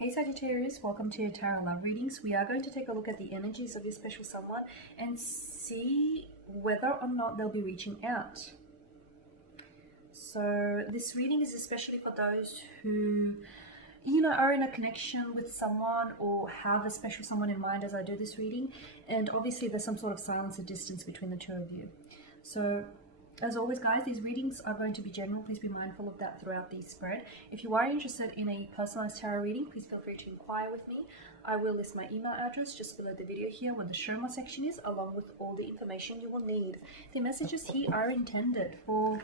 Hey Sagittarius, welcome to your Tarot Love Readings. We are going to take a look at the energies of your special someone and see whether or not they'll be reaching out. So this reading is especially for those who, are in a connection with someone or have a special someone in mind as I do this reading. And obviously there's some sort of silence or distance between the two of you. So as always, guys, these readings are going to be general. Please be mindful of that throughout the spread. If you are interested in a personalized tarot reading, please feel free to inquire with me. I will list my email address just below the video here where the show more section is, along with all the information you will need. The messages here are intended for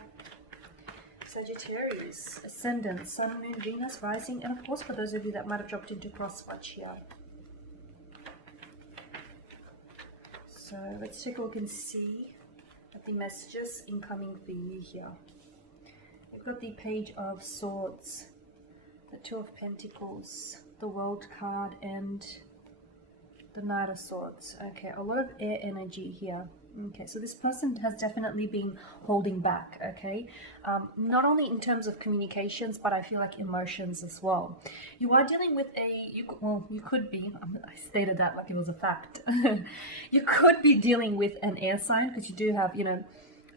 Sagittarius, Ascendant, Sun, Moon, Venus, Rising, and of course for those of you that might have dropped into crosswatch here. So let's take a look and see the messages incoming for you here. We've got the Page of Swords, the Two of Pentacles, the World card, and the Knight of Swords. Okay, a lot of air energy here. Okay, so this person has definitely been holding back, okay? Not only in terms of communications, but I feel like emotions as well. You are dealing with you could be, I stated that like it was a fact. You could be dealing with an air sign because you do have, a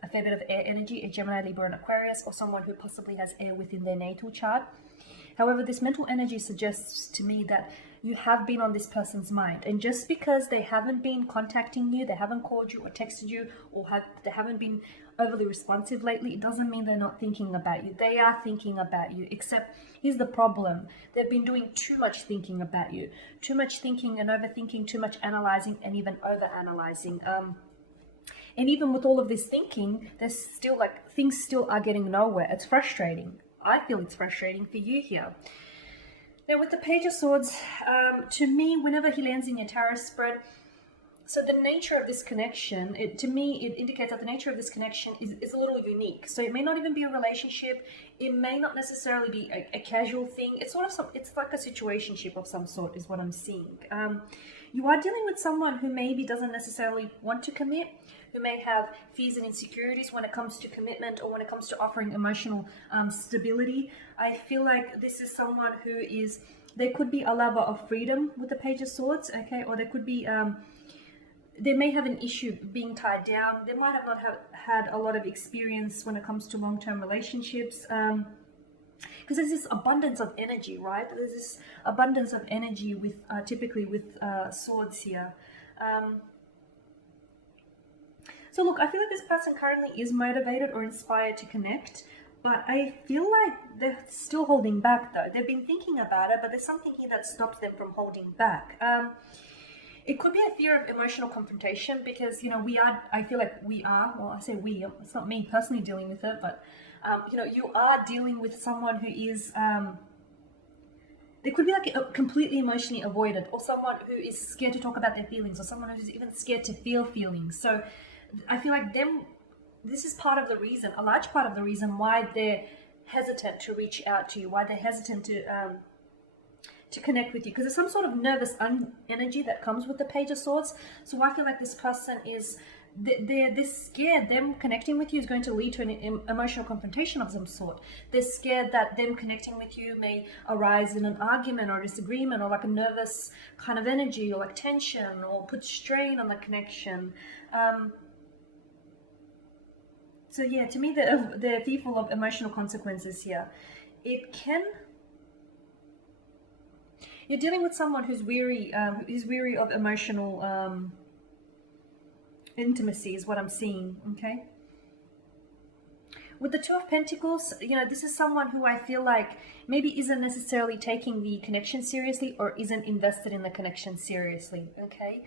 fair bit of air energy, a Gemini, Libra, and Aquarius, or someone who possibly has air within their natal chart. However, this mental energy suggests to me that you have been on this person's mind, and just because they haven't been contacting you, they haven't called you or texted you, or they haven't been overly responsive lately, it doesn't mean they're not thinking about you. They are thinking about you, except here's the problem. They've been doing too much thinking about you, too much thinking and overthinking, too much analyzing and even over-analyzing. And even with all of this thinking, there's still things still are getting nowhere. It's frustrating. I feel it's frustrating for you here. Now with the Page of Swords, to me, whenever he lands in your tarot spread, so the nature of this connection, to me, it indicates that the nature of this connection is a little unique. So it may not even be a relationship. It may not necessarily be a casual thing. It's it's like a situationship of some sort is what I'm seeing. You are dealing with someone who maybe doesn't necessarily want to commit, who may have fears and insecurities when it comes to commitment or when it comes to offering emotional stability. I feel like this is someone who they could be a lover of freedom with the Page of Swords, okay? Or they could be, they may have an issue being tied down. They might have not had a lot of experience when it comes to long-term relationships. Because there's this abundance of energy, right? There's this abundance of energy with typically with swords here. So look, I feel like this person currently is motivated or inspired to connect, but I feel like they're still holding back though. They've been thinking about it, but there's something here that stops them from holding back. It could be a fear of emotional confrontation because, I feel like well, I say we, it's not me personally dealing with it, but, you are dealing with someone who is, they could be completely emotionally avoided, or someone who is scared to talk about their feelings, or someone who's even scared to feel feelings. So I feel like this is part of the reason, a large part of the reason why they're hesitant to reach out to you, why they're hesitant to connect with you, because there's some sort of nervous energy that comes with the Page of Swords. So I feel like this person they're scared them connecting with you is going to lead to an emotional confrontation of some sort. They're scared that them connecting with you may arise in an argument or disagreement, or like a nervous kind of energy, or like tension, or put strain on the connection. So yeah, to me, they're fearful of emotional consequences here. You're dealing with someone who's weary of emotional intimacy is what I'm seeing, okay? With the Two of Pentacles, this is someone who I feel like maybe isn't necessarily taking the connection seriously, or isn't invested in the connection seriously, okay?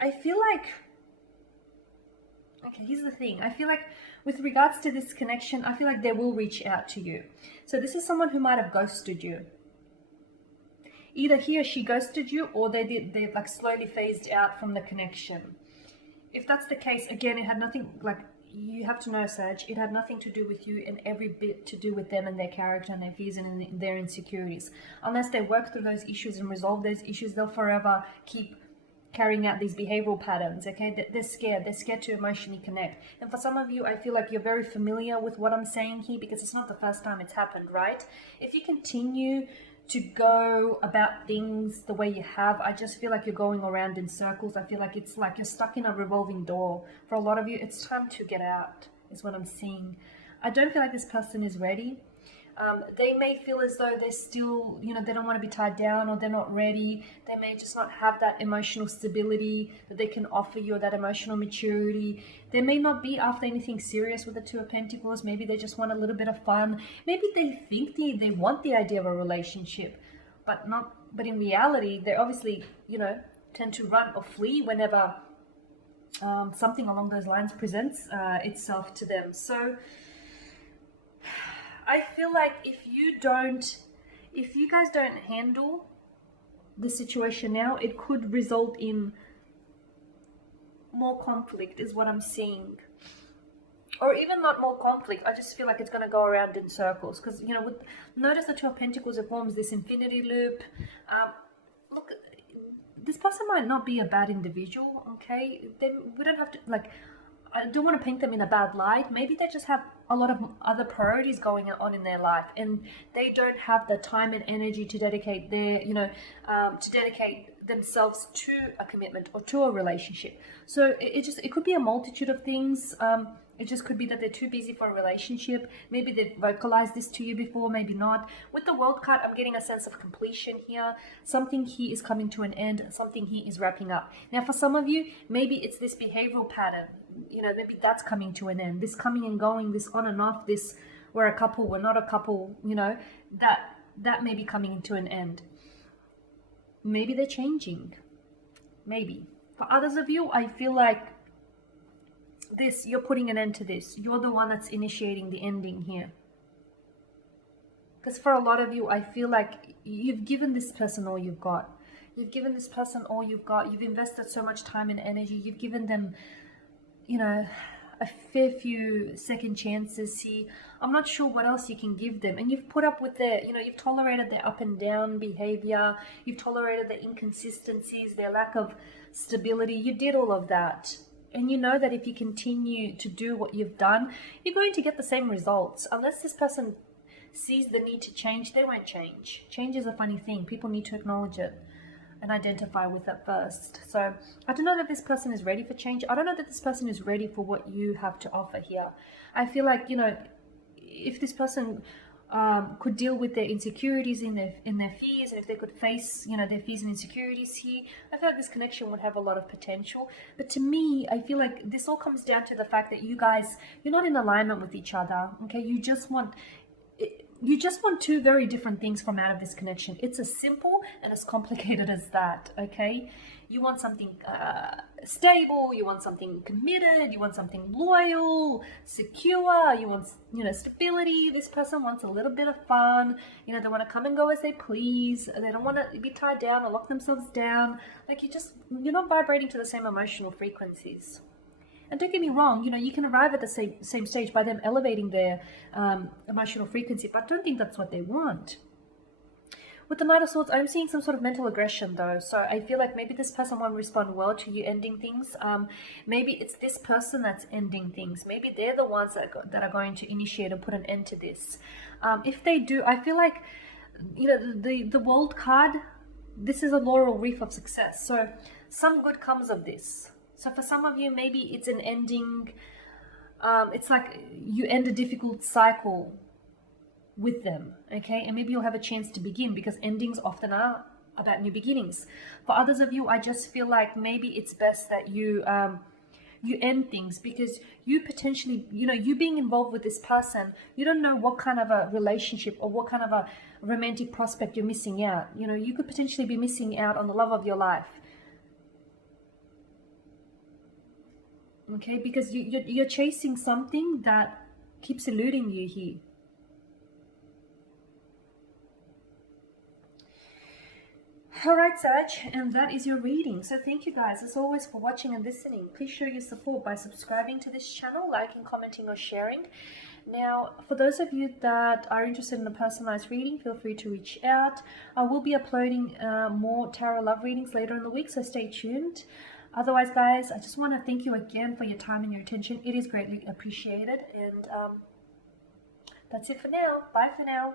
I feel like, okay, here's the thing. I feel like with regards to this connection, I feel like they will reach out to you. So this is someone who might have ghosted you. Either he or she ghosted you, or they slowly phased out from the connection. If that's the case, again, it had nothing, you have to know, Sag, it had nothing to do with you and every bit to do with them and their character and their fears and their insecurities. Unless they work through those issues and resolve those issues, they'll forever keep carrying out these behavioral patterns. Okay, they're scared to emotionally connect. And for some of you, I feel like you're very familiar with what I'm saying here, because it's not the first time it's happened, right? If you continue to go about things the way you have, I just feel like you're going around in circles. I feel like it's like you're stuck in a revolving door. For a lot of you, it's time to get out, is what I'm seeing. I don't feel like this person is ready. They may feel as though they're still, they don't want to be tied down, or they're not ready. They may just not have that emotional stability that they can offer you, or that emotional maturity. They may not be after anything serious with the Two of Pentacles. Maybe they just want a little bit of fun. Maybe they think they want the idea of a relationship, but in reality, they obviously, tend to run or flee whenever something along those lines presents itself to them. So I feel like if you guys don't handle the situation now, it could result in more conflict, is what I'm seeing. Or even not more conflict, I just feel like it's going to go around in circles. Because, notice the Two of Pentacles, it forms this infinity loop. Look, this person might not be a bad individual, okay? We don't have to, I don't want to paint them in a bad light. Maybe they just have a lot of other priorities going on in their life, and they don't have the time and energy to dedicate to dedicate themselves to a commitment or to a relationship. So it could be a multitude of things. It just could be that they're too busy for a relationship. Maybe they've vocalized this to you before, maybe not. With the World card, I'm getting a sense of completion here. Something here is coming to an end. Something here is wrapping up. Now, for some of you, maybe it's this behavioral pattern. Maybe that's coming to an end. This coming and going, this on and off, this we're a couple, we're not a couple, that may be coming to an end. Maybe they're changing. Maybe. For others of you, I feel like you're putting an end to this. You're the one that's initiating the ending here. Because for a lot of you, I feel like you've given this person all you've got. You've given this person all you've got. You've invested so much time and energy. You've given them, a fair few second chances here. I'm not sure what else you can give them. And you've put up with you've tolerated their up and down behavior. You've tolerated their inconsistencies, their lack of stability. You did all of that. And you know that if you continue to do what you've done, you're going to get the same results. Unless this person sees the need to change, they won't change. Change is a funny thing. People need to acknowledge it and identify with it first. So I don't know that this person is ready for change. I don't know that this person is ready for what you have to offer here. I feel like, if this person could deal with their insecurities in their fears, and if they could face their fears and insecurities here, I feel like this connection would have a lot of potential. But to me, I feel like this all comes down to the fact that you're not in alignment with each other. Okay, you just want two very different things from out of this connection. It's as simple and as complicated as that. Okay, you want something stable, you want something committed, you want something loyal, secure, you want stability. This person wants a little bit of fun. They want to come and go as they please. They don't want to be tied down or lock themselves down. Like you're not vibrating to the same emotional frequencies. And don't get me wrong, you can arrive at the same stage by them elevating their emotional frequency, but I don't think that's what they want. With the Knight of Swords, I'm seeing some sort of mental aggression though. So I feel like maybe this person won't respond well to you ending things. Maybe it's this person that's ending things. Maybe they're the ones that are going to initiate and put an end to this. If they do, I feel like, the World card, this is a laurel wreath of success. So some good comes of this. So for some of you, maybe it's an ending. It's like you end a difficult cycle with them, okay? And maybe you'll have a chance to begin, because endings often are about new beginnings. For others of you, I just feel like maybe it's best that you end things, because you potentially, you being involved with this person, you don't know what kind of a relationship or what kind of a romantic prospect you're missing out. You could potentially be missing out on the love of your life. Okay, because you're chasing something that keeps eluding you here. Alright, Sag, and that is your reading. So thank you guys, as always, for watching and listening. Please show your support by subscribing to this channel, liking, commenting, or sharing. Now, for those of you that are interested in a personalized reading, feel free to reach out. I will be uploading more tarot love readings later in the week, so stay tuned. Otherwise, guys, I just want to thank you again for your time and your attention. It is greatly appreciated. And that's it for now. Bye for now.